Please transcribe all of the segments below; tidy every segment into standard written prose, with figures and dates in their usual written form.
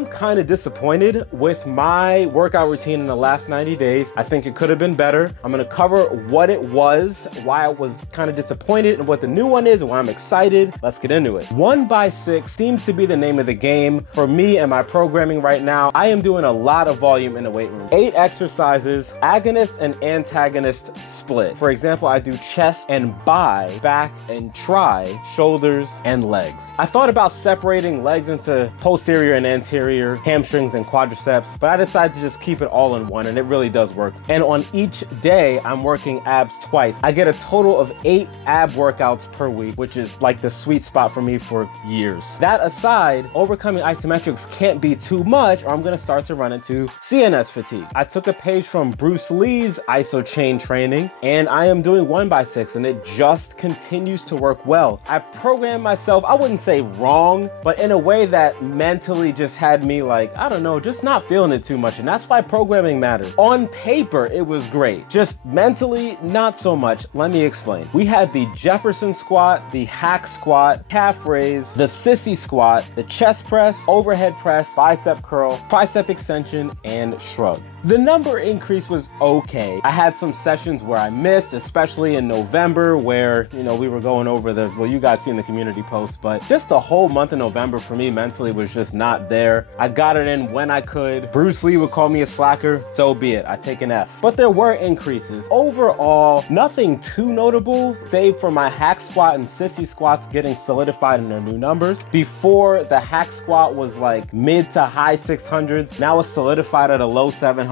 I'm kind of disappointed with my workout routine in the last 90 days. I think it could have been better. I'm gonna cover what it was, why I was kind of disappointed, and what the new one is, and why I'm excited. Let's get into it. 1x6 seems to be the name of the game for me and my programming right now. I am doing a lot of volume in the weight room. 8 exercises, agonist and antagonist split. For example, I do chest and bi, back and tri, shoulders and legs. I thought about separating legs into posterior and anterior, hamstrings and quadriceps, but I decided to just keep it all in one, and it really does work. And on each day, I'm working abs twice. I get a total of 8 ab workouts per week, which is like the sweet spot for me for years. That aside, overcoming isometrics can't be too much, or I'm gonna start to run into CNS fatigue. I took a page from Bruce Lee's iso chain training, and I am doing 1x6, and it just continues to work well. I programmed myself, I wouldn't say wrong, but in a way that mentally just had me like, I don't know, just not feeling it too much. And that's why programming matters. On paper, it was great. Just mentally, not so much. Let me explain. We had the Jefferson squat, the hack squat, calf raise, the sissy squat, the chest press, overhead press, bicep curl, tricep extension, and shrug. The number increase was okay. I had some sessions where I missed, especially in November, where, you know, we were going over the, well, you guys see in the community post, but just the whole month of November for me mentally was just not there. I got it in when I could. Bruce Lee would call me a slacker, so be it. I take an F. But there were increases. Overall, nothing too notable, save for my hack squat and sissy squats getting solidified in their new numbers. Before, the hack squat was like mid to high 600s. Now it's solidified at a low 700s.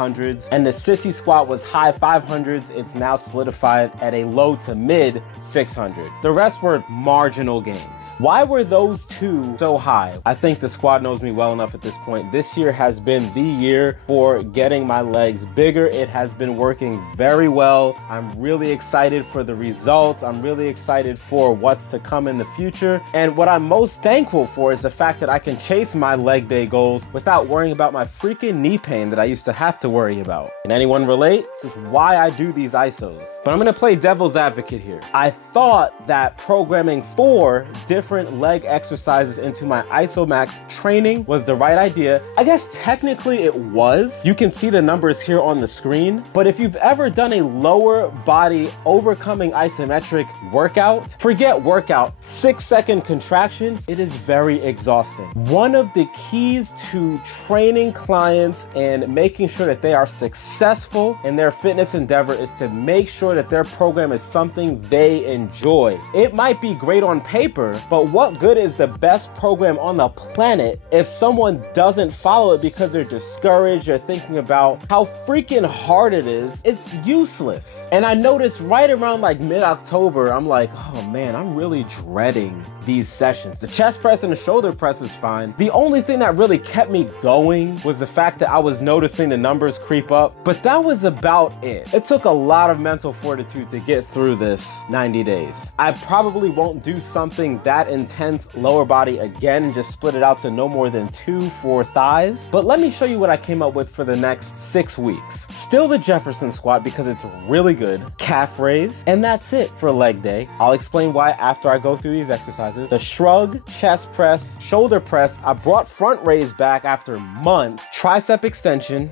And the sissy squat was high 500s. It's now solidified at a low to mid 600. The rest were marginal gains. Why were those two so high? I think the squad knows me well enough at this point. This year has been the year for getting my legs bigger. It has been working very well. I'm really excited for the results. I'm really excited for what's to come in the future. And what I'm most thankful for is the fact that I can chase my leg day goals without worrying about my freaking knee pain that I used to have to worry about. Can anyone relate? This is why I do these ISOs. But I'm gonna play devil's advocate here. I thought that programming 4 different leg exercises into my IsoMax training was the right idea. I guess technically it was. You can see the numbers here on the screen, but if you've ever done a lower body overcoming isometric workout, forget workout, 6-second contraction, it is very exhausting. One of the keys to training clients and making sure that they are successful in their fitness endeavor is to make sure that their program is something they enjoy. It might be great on paper, but what good is the best program on the planet if someone doesn't follow it because they're discouraged or thinking about how freaking hard it is? It's useless. And I noticed right around like mid-October, I'm like, oh man, I'm really dreading these sessions. The chest press and the shoulder press is fine. The only thing that really kept me going was the fact that I was noticing the numbers creep up, but that was about it. It took a lot of mental fortitude to get through this 90 days. I probably won't do something that intense lower body again and just split it out to no more than 2 for thighs. But let me show you what I came up with for the next 6 weeks. Still the Jefferson squat because it's really good. Calf raise, and that's it for leg day. I'll explain why after I go through these exercises. The shrug, chest press, shoulder press. I brought front raise back after months. Tricep extension,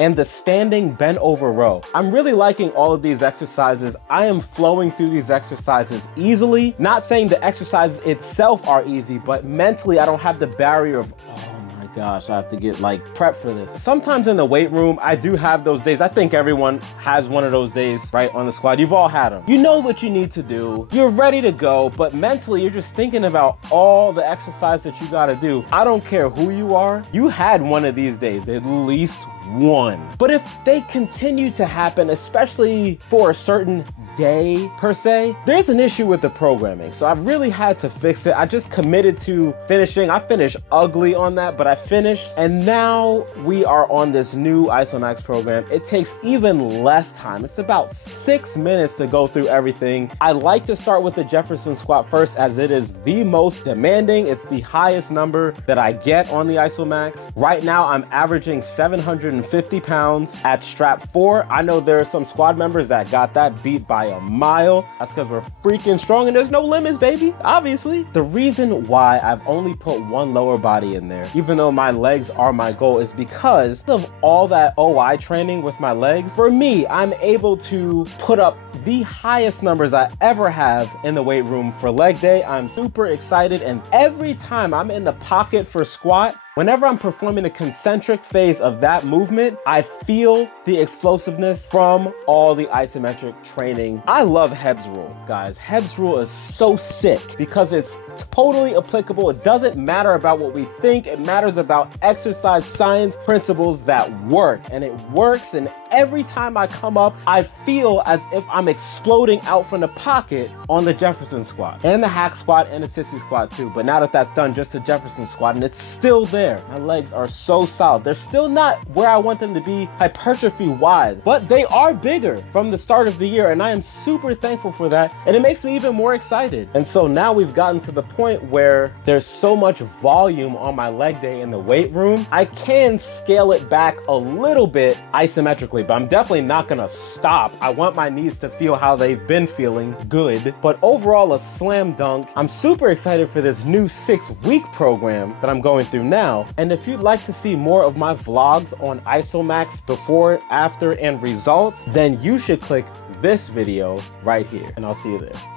and the standing bent over row. I'm really liking all of these exercises. I am flowing through these exercises easily. Not saying the exercises itself are easy, but mentally I don't have the barrier of, oh my gosh, I have to get like prepped for this. Sometimes in the weight room, I do have those days. I think everyone has one of those days, right, on the squad. You've all had them. You know what you need to do. You're ready to go, but mentally you're just thinking about all the exercise that you gotta do. I don't care who you are. You had one of these days, at least one. But if they continue to happen, especially for a certain day per se, there's an issue with the programming. So I've really had to fix it. I just committed to finishing. I finished ugly on that, but I finished. And now we are on this new IsoMax program. It takes even less time. It's about 6 minutes to go through everything. I like to start with the Jefferson squat first as it is the most demanding. It's the highest number that I get on the IsoMax. Right now I'm averaging 750 pounds at strap 4. I know there are some squad members that got that beat by by a mile. That's because we're freaking strong and there's no limits, baby, obviously. The reason why I've only put one lower body in there, even though my legs are my goal, is because of all that OI training with my legs. For me, I'm able to put up the highest numbers I ever have in the weight room for leg day. I'm super excited, and every time I'm in the pocket for squat, whenever I'm performing a concentric phase of that movement, I feel the explosiveness from all the isometric training. I love Heb's rule, guys. Heb's rule is so sick because it's totally applicable. It doesn't matter about what we think. It matters about exercise science principles that work, and it works. And every time I come up, I feel as if I'm exploding out from the pocket on the Jefferson squat and the hack squat and the sissy squat too. But now that that's done, just the Jefferson squat, and it's still there. My legs are so solid. They're still not where I want them to be hypertrophy wise, but they are bigger from the start of the year, and I am super thankful for that, and it makes me even more excited. And so now we've gotten to the point where there's so much volume on my leg day in the weight room, I can scale it back a little bit isometrically, but I'm definitely not gonna stop. I want my knees to feel how they've been feeling, good, but overall a slam dunk. I'm super excited for this new 6-week program that I'm going through now. And if you'd like to see more of my vlogs on Isomax before, after, and results, then you should click this video right here, and I'll see you there.